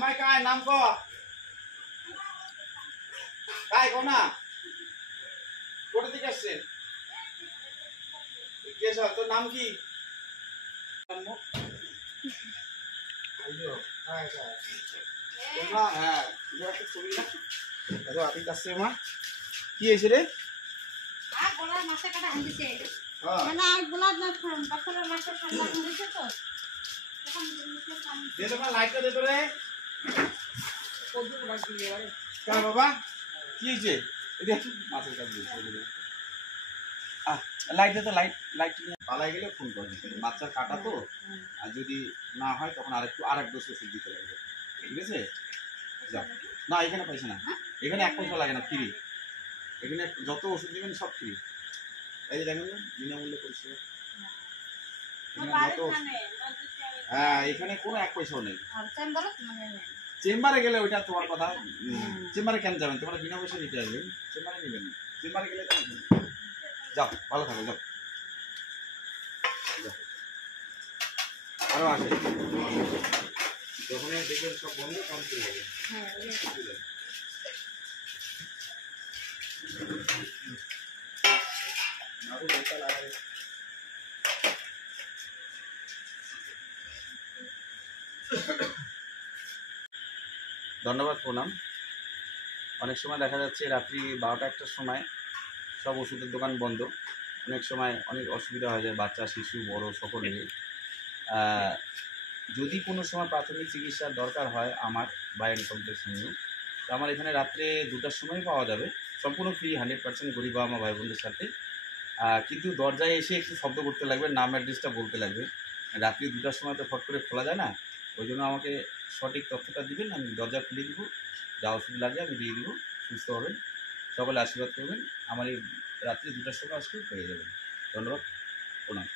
আমায় কায় নাম ক কায় কো না কোথা থেকে আসছে তোর নাম কি কি হয়েছে রে লাইটটা দে তো রে বাবা কি হয়েছে মাছের কাজ লাইট দে তো লাইট লাইট পালাই গেলে ফোন করবে বাচ্চার কাটা তো আর যদি না হয় তখন আরেক ডোজ ওষুধ দিতে লাগবে ঠিক আছে যাও না এখানে পয়সা না এখানে 1 পয়সা লাগে না ফ্রি এখানে যত ওষুধ দিবেন সব ফ্রি এই যে দেখেন না বিনামূল্যে পরিষেবা হ্যাঁ এখানে কোনো 1 পয়সাও নেই চেম্বারে গেলে ওইটা তোমার কথা চেম্বারে কেন যাবেন তোমরা বিনা পয়সা নিতে আসবেন চেম্বারে নেবেন চেম্বারে গেলে তো যাও ভালো থাকো যাও আরো আসে যখন দেখবেন সব বন্ধ তখন চলে যাবে ধন্যবাদ প্রণাম অনেক সময় দেখা যাচ্ছে রাত্রি 12টা-1টার সময় সব ওষুধের দোকান বন্ধ অনেক সময় অনেক অসুবিধা হয়ে যায় বাচ্চা শিশু বড় সকলেরই যদি কোনো সময় প্রাথমিক চিকিৎসার দরকার হয় আমার বায়ান কমপ্লেক্স নিয়ে তো আমার এখানে রাত্রে 2টার সময় পাওয়া যাবে সম্পূর্ণ ফ্রি 100% গরিব বাবা মা ভাই বোনদের সাথে কিন্তু দরজায় এসে একটু শব্দ করতে লাগবে নাম অ্যাড্রেসটা বলতে লাগবে রাত্রি 2টার সময় তো ফট করে খোলা যায় না ওই জন্য আমাকে সঠিক তথ্যটা দিবেন আমি দরজা খুলে দিব যা ওষুধ লাগে আমি দিয়ে দিব সুস্থ হবেন সকলে আশীর্বাদ করবেন আমার এই রাত্রি 2টার সময় আসলে পেয়ে যাবেন ধন্যবাদ প্রণাম